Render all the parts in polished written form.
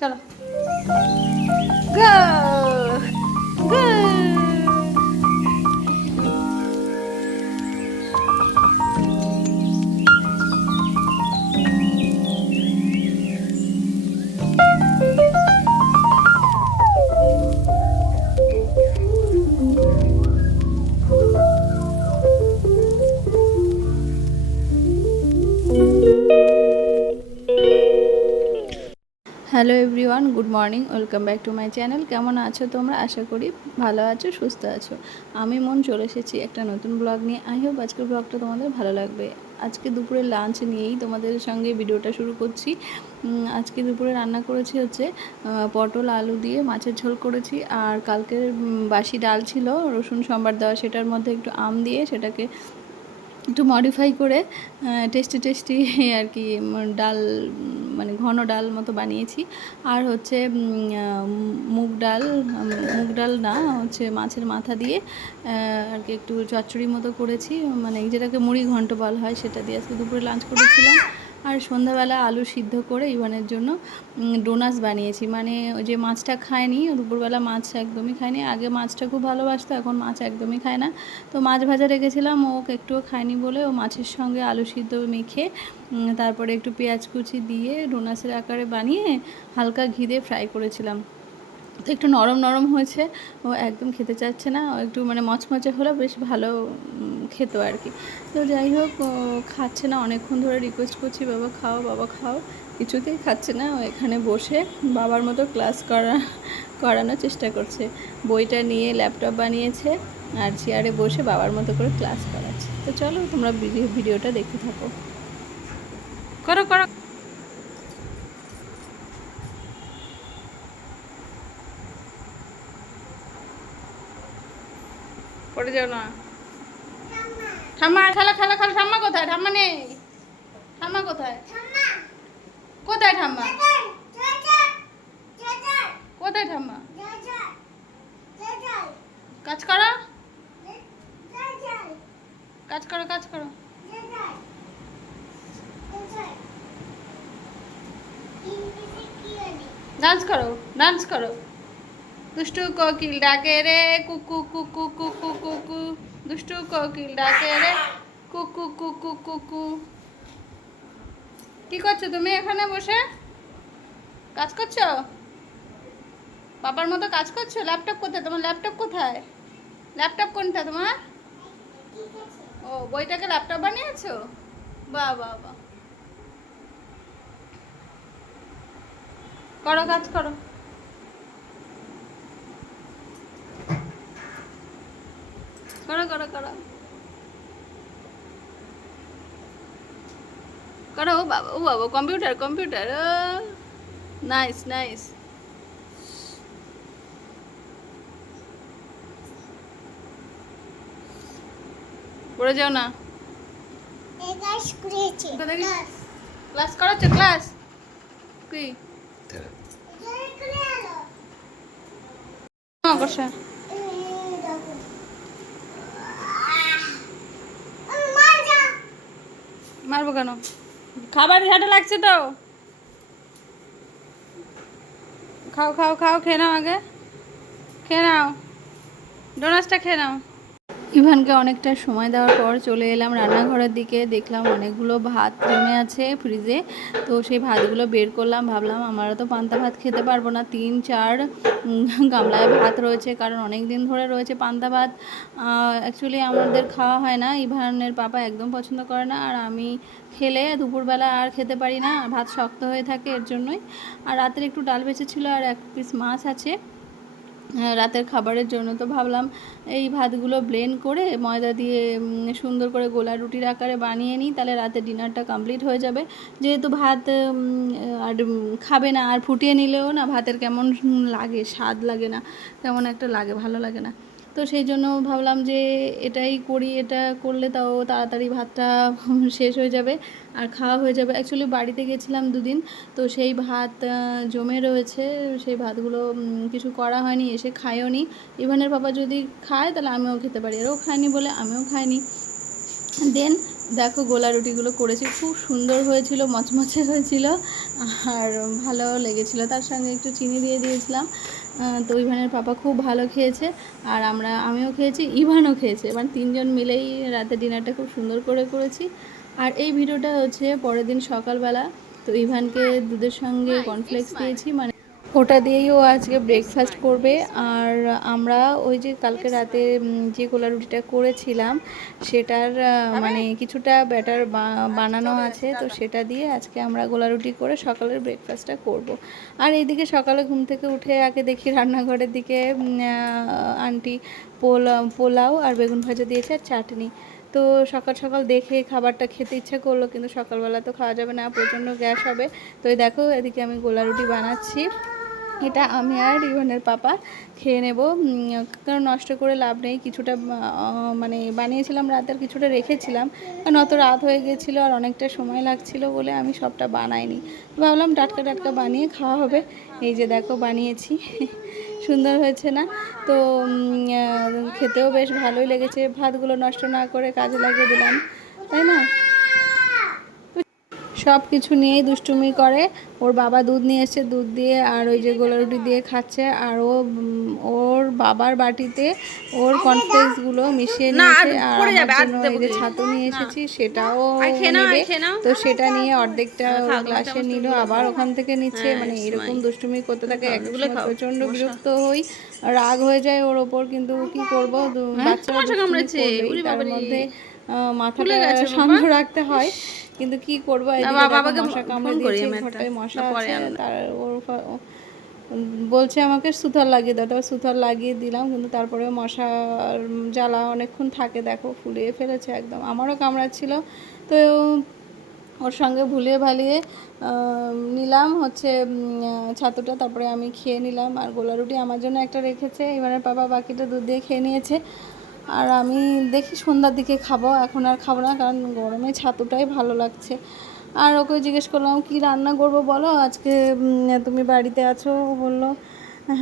চলো go go. Hello everyone, good morning, welcome back to my channel. কেমন আছো তোমরা? আশা করি ভালো আছো, সুস্থ আছো। আমি মন চলে এসেছি একটা নতুন ব্লগ নিয়ে। আই হোপ আজকের ব্লগটা তোমাদের ভালো লাগবে। আজকে দুপুরে লাঞ্চ নিয়েই তোমাদের সঙ্গে ভিডিওটা শুরু করছি। আজকে দুপুরে রান্না করেছি হচ্ছে পটল আলু দিয়ে মাছের ঝোল করেছি, আর কালকের বাসি ডাল ছিল রসুন সম্বার দেওয়া, সেটার মধ্যে একটু আম দিয়ে সেটাকে একটু মডিফাই করে টেস্টি আর কি ডাল, মানে ঘন ডাল মতো বানিয়েছি। আর হচ্ছে মুগ ডাল না, হচ্ছে মাছের মাথা দিয়ে আর কি একটু চচ্চড়ি মতো করেছি, মানে যেটাকে মুড়ি ঘন্ট বলা হয়, সেটা দিয়ে আজকে দুপুরে লাঞ্চ করেছিলাম। আর সন্ধ্যাবেলা আলু সিদ্ধ করে ইভানের জন্য ডোনাস বানিয়েছি। মানে ওই যে মাছটা খায়নি, দুপুরবেলা মাছ একদমই খায়নি। আগে মাছটা খুব ভালোবাসতো, এখন মাছ একদমই খায় না। তো মাছ ভাজা রেখেছিলাম, ও একটুও খায়নি বলে ও মাছের সঙ্গে আলু সিদ্ধ মেখে তারপরে একটু পেঁয়াজ কুচি দিয়ে ডোনাসের আকারে বানিয়ে হালকা ঘি দিয়ে ফ্রাই করেছিলাম। তো একটু নরম নরম হয়েছে, ও একদম খেতে চাচ্ছে না। ও একটু মানে মচমচে হলে বেশ ভালো খেত আর কি। তো যাই হোক, ও খাচ্ছে না, অনেকক্ষণ ধরে রিকোয়েস্ট করছি বাবা খাও বাবা খাও, কিছুতেই খাচ্ছে না। ও এখানে বসে বাবার মতো ক্লাস করানোর চেষ্টা করছে। বইটা নিয়ে ল্যাপটপ বানিয়েছে আর চেয়ারে বসে বাবার মতো করে ক্লাস করাচ্ছে। তো চলো তোমরা ভিডিওটা দেখতে থাকো। করো করো, পড়ে যাও না। ঠাম্মা খেলা খেলা খেলা। ঠাম্মা কোথায়? ঠাম্মা নেই। ঠাম্মা কোথায়? কোথায় ঠাম্মা? কোথায় ঠাম্মা? কাজ করো, কাজ করো, কাজ করো। ডান্স করো, ডান্স করো। দুষ্টু কোকিল ডাকে রে কুকু কুকু কুকু কুকু, দুষ্টু কোকিল ডাকে রে কুকু কুকু কুকু। কি করছো তুমি এখানে বসে? কাজ করছো? বাবার মতো কাজ করছো? ল্যাপটপ কোথায় তোমার? ল্যাপটপ কোথায়? ল্যাপটপ কোনটা তোমার? ও, বইটাকে ল্যাপটপ বানিয়েছো? বাহ বাহ বাহ। করো, কাজ করো। করো করো করো করো। ও বাবা, ও বাবা, কম্পিউটার কম্পিউটার, নাইস নাইস। পড়ে যাও না। ক্লাস করাচ্ছ? ক্লাস কি বসে? মারবো কেন? খাবার ঝাঁটা লাগছে তো। খাও খাও খাও, খেয়ে নাও, আগে খেয়ে নাও, ডোনাসটা খেয়ে নাও। ইভানকে অনেকটা সময় দেওয়ার পর চলে এলাম রান্নাঘরের দিকে। দেখলাম অনেকগুলো ভাত জমে আছে ফ্রিজে, তো সেই ভাতগুলো বের করলাম। ভাবলাম আমরা তো পান্তা ভাত খেতে পারবো না, 3-4 গামলায় ভাত রয়েছে, কারণ অনেক দিন ধরে রয়েছে পান্তা ভাত। অ্যাকচুয়ালি আমাদের খাওয়া হয় না, ইভানের পাপা একদম পছন্দ করে না, আর আমি খেলে দুপুরবেলা আর খেতে পারি না, ভাত শক্ত হয়ে থাকে, এর জন্যই। আর রাতের একটু ডাল বেঁচেছিল আর 1 পিস মাছ আছে রাতের খাবারের জন্য। তো ভাবলাম এই ভাতগুলো ব্লেন্ড করে ময়দা দিয়ে সুন্দর করে গোলা রুটির আকারে বানিয়ে নিই, তাহলে রাতে ডিনারটা কমপ্লিট হয়ে যাবে। যেহেতু ভাত আর খাবে না, আর ফুটিয়ে নিলেও না ভাতের কেমন লাগে, স্বাদ লাগে না, কেমন একটা লাগে, ভালো লাগে না। তো সেই জন্য ভাবলাম যে এটাই করি, এটা করলে তাও তাড়াতাড়ি ভাতটা শেষ হয়ে যাবে আর খাওয়া হয়ে যাবে। অ্যাকচুয়ালি বাড়িতে গেছিলাম 2 দিন, তো সেই ভাত জমে রয়েছে, সেই ভাতগুলো কিছু করা হয়নি, এসে খায়ও নি। ইভানের বাবা যদি খায় তাহলে আমিও খেতে পারি, আর ও খায়নি বলে আমিও খাইনি। দেন দেখো গোলা রুটিগুলো করেছি, খুব সুন্দর হয়েছিল, মচমচে হয়েছিল আর ভালো লেগেছিলো। তার সঙ্গে একটু চিনি দিয়ে দিয়েছিলাম। তো ইভানের পাপা খুব ভালো খেয়েছে আর আমিও খেয়েছি, ইভানও খেয়েছে। এবার তিনজন মিলেই রাতে ডিনারটা খুব সুন্দর করে করেছি। আর এই ভিডিওটা হচ্ছে পরের দিন সকালবেলা। তো ইভানকে দুধের সঙ্গে কর্নফ্লেক্স দিয়েছি, মানে ওটা দিয়েই ও আজকে ব্রেকফাস্ট করবে। আর আমরা ওই যে কালকে রাতে যে গোলা রুটিটা করেছিলাম সেটার মানে কিছুটা ব্যাটার বানানো আছে, তো সেটা দিয়ে আজকে আমরা গোলা রুটি করে সকালের ব্রেকফাস্টটা করব। আর এইদিকে সকালে ঘুম থেকে উঠে আগে দেখি রান্নাঘরের দিকে আন্টি পোলাও আর বেগুন ভাজা দিয়েছে আর চাটনি। তো সকাল সকাল দেখে খাবারটা খেতে ইচ্ছে করলো, কিন্তু সকালবেলা তো খাওয়া যাবে না, প্রচণ্ড গ্যাস হবে। তো এই দেখো এদিকে আমি গোলা রুটি বানাচ্ছি, এটা আমি আর রিভানের পাপা খেয়ে নেব, কারণ নষ্ট করে লাভ নেই। কিছুটা মানে বানিয়েছিলাম রাতের, কিছুটা রেখেছিলাম, কারণ অত রাত হয়ে গেছিলো আর অনেকটা সময় লাগছিল বলে আমি সবটা বানাইনি। ভাবলাম টাটকা টাটকা বানিয়ে খাওয়া হবে। এই যে দেখো বানিয়েছি, সুন্দর হয়েছে না? তো খেতেও বেশ ভালোই লেগেছে। ভাতগুলো নষ্ট না করে কাজে লাগিয়ে দিলাম, তাই না? সব কিছু নিয়েই দুষ্টুমি করে। ওর বাবা দুধ নিয়ে এসছে, দুধ দিয়ে আর ওই যে গোলা রুটি দিয়ে খাচ্ছে। আর ও ওর বাবার বাটিতে ওর কর্নফ্লেক্সগুলো মিশিয়ে নিয়েছে। আর আমার জন্য এই যে ছাতু নিয়ে এসেছি সেটাও নেবে, তো সেটা নিয়ে অর্ধেকটা গ্লাসে নিল, আবার ওখান থেকে নিচ্ছে। মানে এরকম দুষ্টুমি করতে থাকে, একগুলো প্রচণ্ড বিরক্ত হই, রাগ হয়ে যায় ওর ওপর। কিন্তু কি করবো, বাচ্চারা দুষ্টুমি করবেই, তার মধ্যে মাথাটা শান্ত রাখতে হয়। কিন্তু কি করবো, এদিকে দেখো মশা কামড়ে দিয়েছে, ঘরটায় মশা আছে। তার ওর বলছে আমাকে সুথার লাগিয়ে দাও, তারপর সুথার লাগিয়ে দিলাম, কিন্তু তারপরেও মশার জ্বালা অনেকক্ষণ থাকে। দেখো ফুলিয়ে ফেলেছে একদম, আমারও কামড়াচ্ছিল। তো ওর সঙ্গে ভুলিয়ে ভালিয়ে নিলাম হচ্ছে ছাতুটা, তারপরে আমি খেয়ে নিলাম। আর গোলা রুটি আমার জন্য একটা রেখেছে, এবারে বাবা বাকিটা দুধ দিয়ে খেয়ে নিয়েছে। আর আমি দেখি সন্ধ্যার দিকে খাবো, এখন আর খাবো না, কারণ গরমে ছাতুটাই ভালো লাগছে। আর ওকে জিজ্ঞেস করলাম কি রান্না করবো বলো আজকে, তুমি বাড়িতে আছো? বললো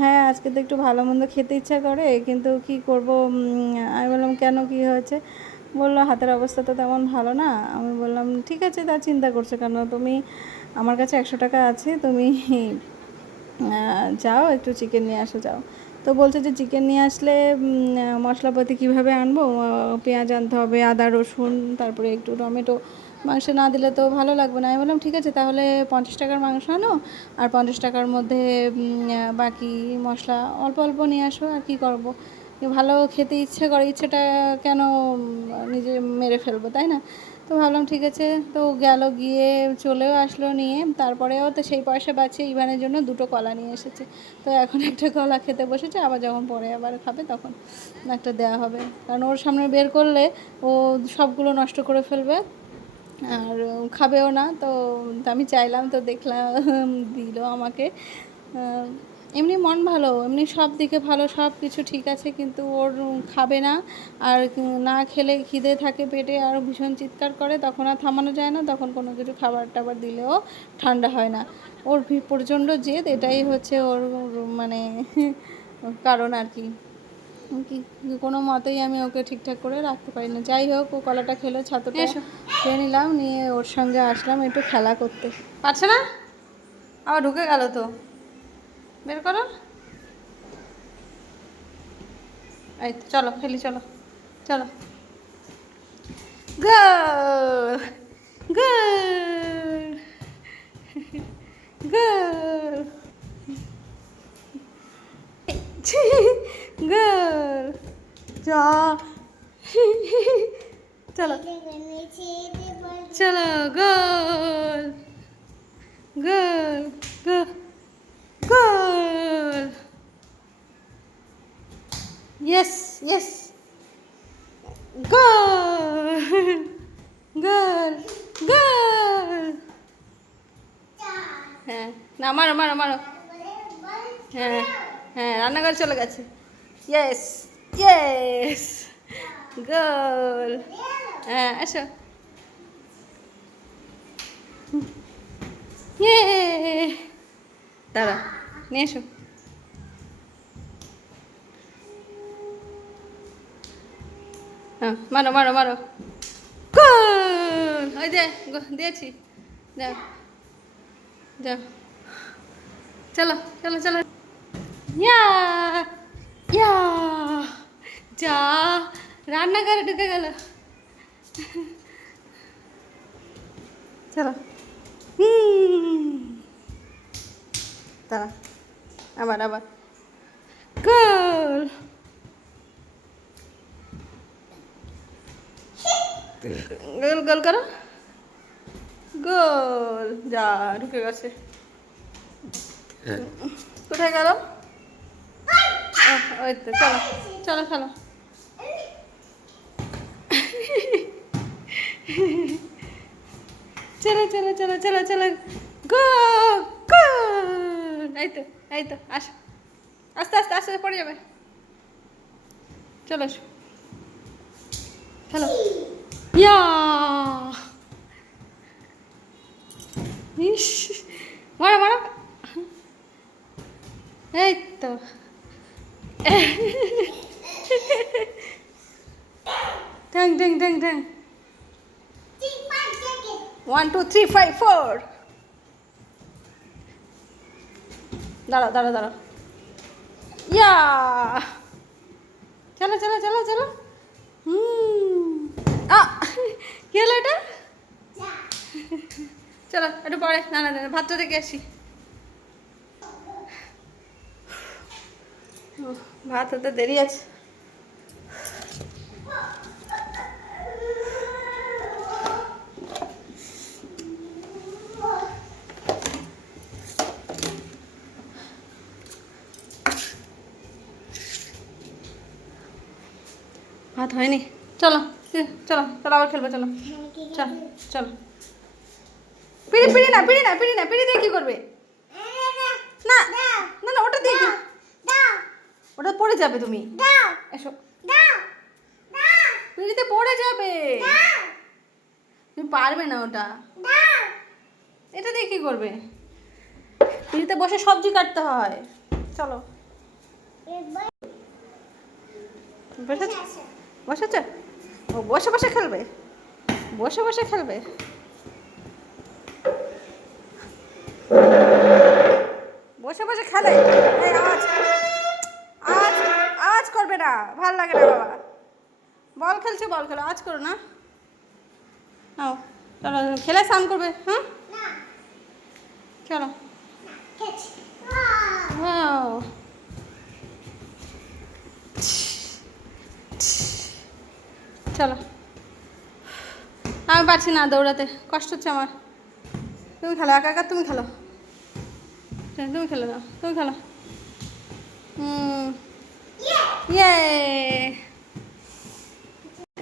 হ্যাঁ আজকে তো একটু ভালো মন্দ খেতে ইচ্ছা করে, কিন্তু কি করব। আমি বললাম কেন, কি হয়েছে? বললো হাতের অবস্থা তো তেমন ভালো না। আমি বললাম ঠিক আছে, তা চিন্তা করছো কেন? তুমি, আমার কাছে 100 টাকা আছে, তুমি যাও একটু চিকেন নিয়ে আসো, যাও। তো বলছে যে চিকেন নিয়ে আসলে মশলাপাতি কীভাবে আনবো, পেঁয়াজ আনতে হবে, আদা রসুন, তারপরে একটু টমেটো, মাংস না দিলে তো ভালো লাগবে না। আমি বললাম ঠিক আছে, তাহলে 50 টাকার মাংস আনো, আর 50 টাকার মধ্যে বাকি মশলা অল্প অল্প নিয়ে আসো। আর কী করবো, ভালো খেতে ইচ্ছে করে, ইচ্ছেটা কেন নিজে মেরে ফেলবো, তাই না? তো ভাবলাম ঠিক আছে। তো গেল, গিয়ে চলেও আসলো নিয়ে। তারপরেও তো সেই পয়সা বাঁচিয়ে ইভানের জন্য 2টো কলা নিয়ে এসেছে। তো এখন একটা কলা খেতে বসেছে, আবার যখন পরে আবার খাবে তখন একটা দেওয়া হবে, কারণ ওর সামনে বের করলে ও সবগুলো নষ্ট করে ফেলবে আর খাবেও না। তো আমি চাইলাম, তো দেখলাম দিল আমাকে। এমনি মন ভালো, এমনি সব দিকে ভালো, সব কিছু ঠিক আছে, কিন্তু ওর খাবে না। আর না খেলে খিদে থাকে পেটে আর ভীষণ চিৎকার করে, তখন আর থামানো যায় না। তখন কোনো কিছু খাবার টাবার দিলেও ঠান্ডা হয় না। ওর প্রচণ্ড জেদ, এটাই হচ্ছে ওর মানে কারণ আর কি। কোনো মতেই আমি ওকে ঠিকঠাক করে রাখতে পারি না। যাই হোক, ও কলাটা খেলো, ছাতুটা খেয়ে নিলাম, নিয়ে ওর সঙ্গে আসলাম একটু খেলা করতে। পারছে না, আবার ঢুকে গেল, তো বের করো। এই তো চলো খেলি, চলো চলো। গোল গোল গোল গোল, যা চলো চলো, গোল গোল গোল গোল, ইয়েস ইয়েস, গোল গোল গোল। হ্যাঁ না, মারো মারো মারো। হ্যাঁ হ্যাঁ, রান্নাঘরে চলে গেছে। ইয়েস ইয়েস, গোল। হ্যাঁ এসো, ইয়ে, দাঁড়া নিয়ে এসো। হ্যাঁ মারো মারো মারো, গোল। ওই যে দিয়েছি, যাও যাও, চলো চলো চলো। ইয়া ইয়া, যা রান্নাঘরে ঢুকে গেল। চলো দাঁড়া, আবার আবার গোল। গোল গোল করো, গোল, যা ঢুকে গেছে। কোথায় গেল? ওই তো, চলো চলো চলো। চলো চলো চলো চলো চলো, গোল গোল। এই তো এই তো, আসো, আস্তে আস্তে আস্তে পড়ে যাবে। চলো আসো, চলো। ইয়া, ইস, মারো মারো, এই তো। ঢং ঢং ঢং ঢং, 1 2 3 5 4। দাঁড়াও দাঁড়াও দাঁড়াও, ইয়া, চলো চলো চলো চলো। আ, কি হলো এটা? চলো একটু পরে, না না না, ভাতটা দেখে আসি। ভাত হতে দেরি আছে। ভাত হয়নি, চলো চলো চলো, আবার খেলবো, চলো চলো চলো। পিড়ি পিড়ি না, পিড়ি না, পিড়ি না, পিড়ি দিয়ে কি করবে? না না না, ওটা দিয়ে কি, ওটা পড়ে যাবে, তুমি এসো, পিড়িতে পড়ে যাবে, তুমি পারবে না ওটা। এটা দিয়ে কি করবে? পিড়িতে বসে সবজি কাটতে হয়। চলো, বসেছ বসেছ, ও বসে বসে খেলবে, বসে বসে খেলবে। বসে বসে খেলে, এই আওয়াজ, আওয়াজ আওয়াজ করবে না, ভাল লাগে না বাবা। বল খেলছে, বল খেলো, আওয়াজ করো না। নাও চলো, খেলে স্নান করবে। হ্যাঁ চলো, ওয়াও, চলো। আমি পারছি না দৌড়াতে, কষ্ট হচ্ছে আমার। তুমি খেলো, একা একা তুমি খেলো, তুমি খেলো না, তুমি খেলো। ইয়ে,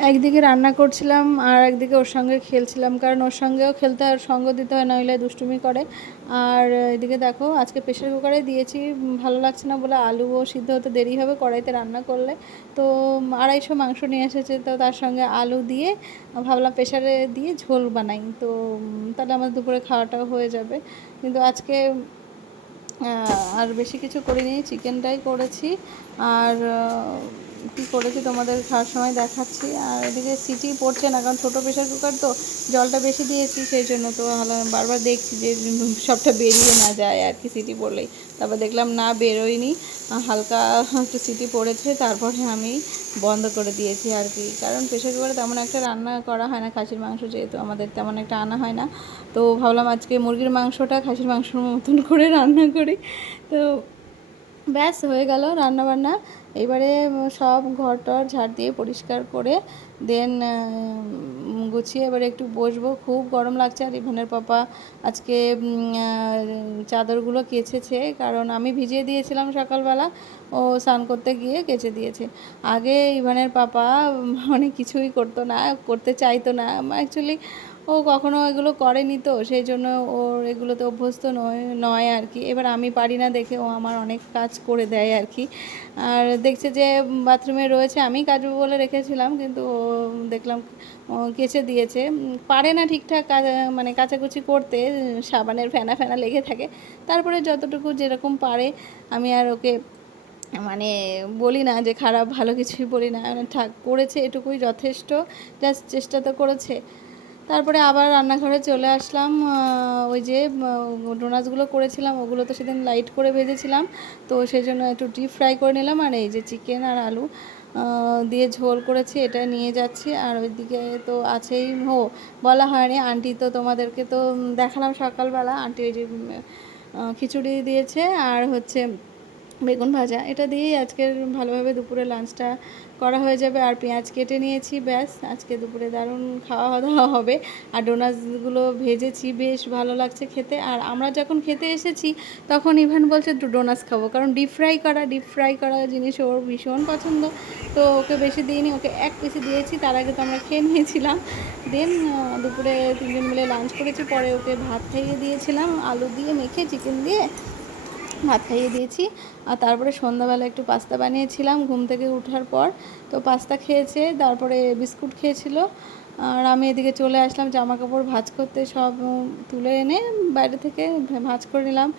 একদিকে রান্না করছিলাম আর একদিকে ওর সঙ্গে খেলছিলাম, কারণ ওর সঙ্গেও খেলতে আর সঙ্গ দিতে হয়, নইলে দুষ্টুমি করে। আর এদিকে দেখো, আজকে প্রেশার কুকারে দিয়েছি, ভালো লাগছে না বলে আলুও সিদ্ধ হতে দেরি হবে কড়াইতে রান্না করলে। তো 250 মাংস নিয়ে এসেছে, তো তার সঙ্গে আলু দিয়ে ভাবলাম প্রেশারে দিয়ে ঝোল বানাই, তো তাহলে আমার দুপুরে খাওয়াটাও হয়ে যাবে। কিন্তু আজকে আর বেশি কিছু করিনি, চিকেনটাই করেছি। আর কী করেছি তোমাদের খাওয়ার সময় দেখাচ্ছি। আর এদিকে সিটি পড়ছে না, কারণ ছোটো প্রেশার কুকার তো, জলটা বেশি দিয়েছি সেই জন্য। তো বারবার দেখছি যে সবটা বেরিয়ে না যায় আর কি সিটি পড়লেই। তারপর দেখলাম না, বেরোয়নি, হালকা একটু সিটি পড়েছে, তারপরে আমি বন্ধ করে দিয়েছি আর কি। কারণ প্রেশার কুকারে তেমন একটা রান্না করা হয় না, খাসির মাংস যেহেতু আমাদের তেমন একটা আনা হয় না। তো ভাবলাম আজকে মুরগির মাংসটা খাসির মাংসর মতন করে রান্না করি। তো ব্যাস হয়ে গেল রান্নাবান্না। এবারে সব ঘর টর ঝাড় দিয়ে পরিষ্কার করে দেন গুছিয়ে এবারে একটু বসবো। খুব গরম লাগছে। আর ইভানের পাপা আজকে চাদরগুলো কেচেছে, কারণ আমি ভিজিয়ে দিয়েছিলাম সকালবেলা, ও স্নান করতে গিয়ে কেচে দিয়েছে। আগে ইভানের পাপা অনেক কিছুই করতো না, করতে চাইতো না অ্যাকচুয়ালি, ও কখনো এগুলো করেনি, তো সেই জন্য ওর এগুলোতে অভ্যস্ত নয় আর কি। এবার আমি পারি না দেখে ও আমার অনেক কাজ করে দেয় আর কি। আর দেখছে যে বাথরুমে রয়েছে, আমি কাচবো বলে রেখেছিলাম, কিন্তু ও দেখলাম কেচে দিয়েছে। পারে না ঠিকঠাক মানে কাচাকুচি করতে, সাবানের ফেনা ফেনা লেগে থাকে। তারপরে যতটুকু যেরকম পারে, আমি আর ওকে মানে বলি না যে খারাপ ভালো কিছুই বলি না, থাক করেছে এটুকুই যথেষ্ট, জাস্ট চেষ্টা তো করেছে। তারপরে আবার রান্নাঘরে চলে আসলাম। ওই যে ডোনাটসগুলো করেছিলাম ওগুলো তো সেদিন লাইট করে ভেজেছিলাম, তো সেই জন্য একটু ডিপ ফ্রাই করে নিলাম। আর এই যে চিকেন আর আলু দিয়ে ঝোল করেছি, এটা নিয়ে যাচ্ছি। আর ওইদিকে তো আছেই, বলা হয়নি, আন্টি তো তোমাদেরকে তো দেখালাম সকালবেলা, আন্টি ওই যে খিচুড়ি দিয়েছে আর হচ্ছে বেগুন ভাজা, এটা দিয়েই আজকের ভালোভাবে দুপুরে লাঞ্চটা করা হয়ে যাবে। আর পেঁয়াজ কেটে নিয়েছি, ব্যাস আজকে দুপুরে দারুণ খাওয়া দাওয়া হবে। আর ডোনাটসগুলো ভেজেছি, বেশ ভালো লাগছে খেতে। আর আমরা যখন খেতে এসেছি তখন ইভান বলছে ডোনাটস খাবো, কারণ ডিপ ফ্রাই করা জিনিস ওর ভীষণ পছন্দ। তো ওকে বেশি দিইনি, ওকে এক পিসি দিয়েছি, তার আগে তো আমরা খেয়ে নিয়েছিলাম। দেন দুপুরে তিনজন মিলে লাঞ্চ করেছি, পরে ওকে ভাত খাইয়ে দিয়েছিলাম আলু দিয়ে মেখে, চিকেন দিয়ে ভাত খাইয়ে দিয়েছি। আর তারপরে সন্ধ্যাবেলা একটু পাস্তা বানিয়েছিলাম ঘুম থেকে ওঠার পর, তো পাস্তা খেয়েছে, তারপরে বিস্কুট খেয়েছিল। আর আমি এদিকে চলে আসলাম জামা কাপড় ভাঁজ করতে, সব তুলে এনে বাইরে থেকে ভাঁজ করে নিলাম।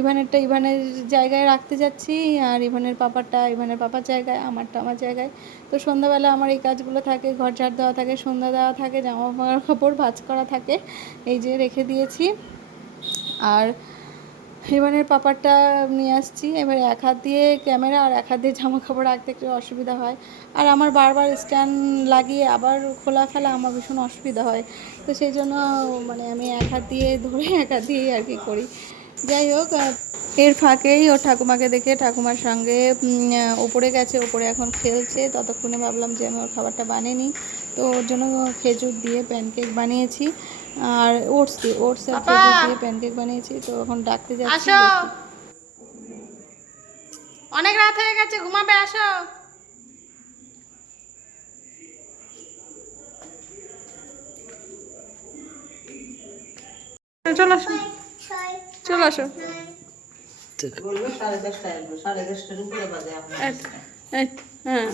ইভানেরটা ইভানের জায়গায় রাখতে যাচ্ছি, আর ইভানের পাপার জায়গায়, আমারটা আমার জায়গায়। তো সন্ধ্যাবেলা আমার এই কাজগুলো থাকে, ঘর ঝাড় দেওয়া থাকে, সন্ধ্যা দেওয়া থাকে, জামা কাপড় ভাঁজ করা থাকে, এই যে রেখে দিয়েছি। আর ইভানের পাপারটা নিয়ে আসছি, এবার এক হাত দিয়ে ক্যামেরা আর এক হাত দিয়ে জামা কাপড় রাখতে একটু অসুবিধা হয়। আর আমার বারবার স্ট্যান্ড লাগিয়ে আবার খোলা ফেলা আমার ভীষণ অসুবিধা হয়, তো সেই জন্য মানে আমি এক হাত দিয়ে ধরে এক হাত দিয়েই আর কি করি। যাই হোক, এর ফাঁকেই ওর ঠাকুমাকে দেখে ঠাকুমার সঙ্গে ওপরে গেছে, ওপরে এখন খেলছে। ততক্ষণে ভাবলাম যে আমি ওর খাবারটা বানিয়ে নিই, তো ওর জন্য খেজুর দিয়ে প্যানকেক বানিয়েছি, আর ওটস আর খেজুর দিয়ে প্যানকেক বানিয়েছি। তো এখন ডাকতে যাচ্ছি, অনেক রাত হয়ে গেছে, ঘুমাবে, আসো। চলো আসো, চলো আসো। হ্যাঁ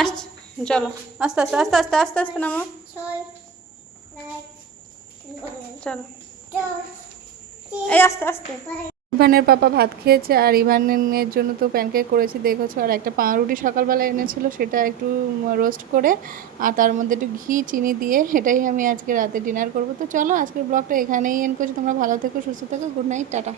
আসছি, চলো আস্তে আস্তে আস্তে আস্তে আস্তে আস্তে নামো, চলো এই আস্তে আস্তে। ইভানের পাপা ভাত খেয়েছে, আর ইভানের জন্য তো প্যানকেক করেছি দেখেছো, আর একটা পাউরুটি সকালবেলা এনেছিল, সেটা একটু রোস্ট করে আর তার মধ্যে একটু ঘি চিনি দিয়ে, এটাই আমি আজকে রাতে ডিনার করব। তো চলো আজকের ব্লগটা এখানেই এন্ড করছি। তোমরা ভালো থেকো, সুস্থ থেকো, গুড নাইট, টাটা।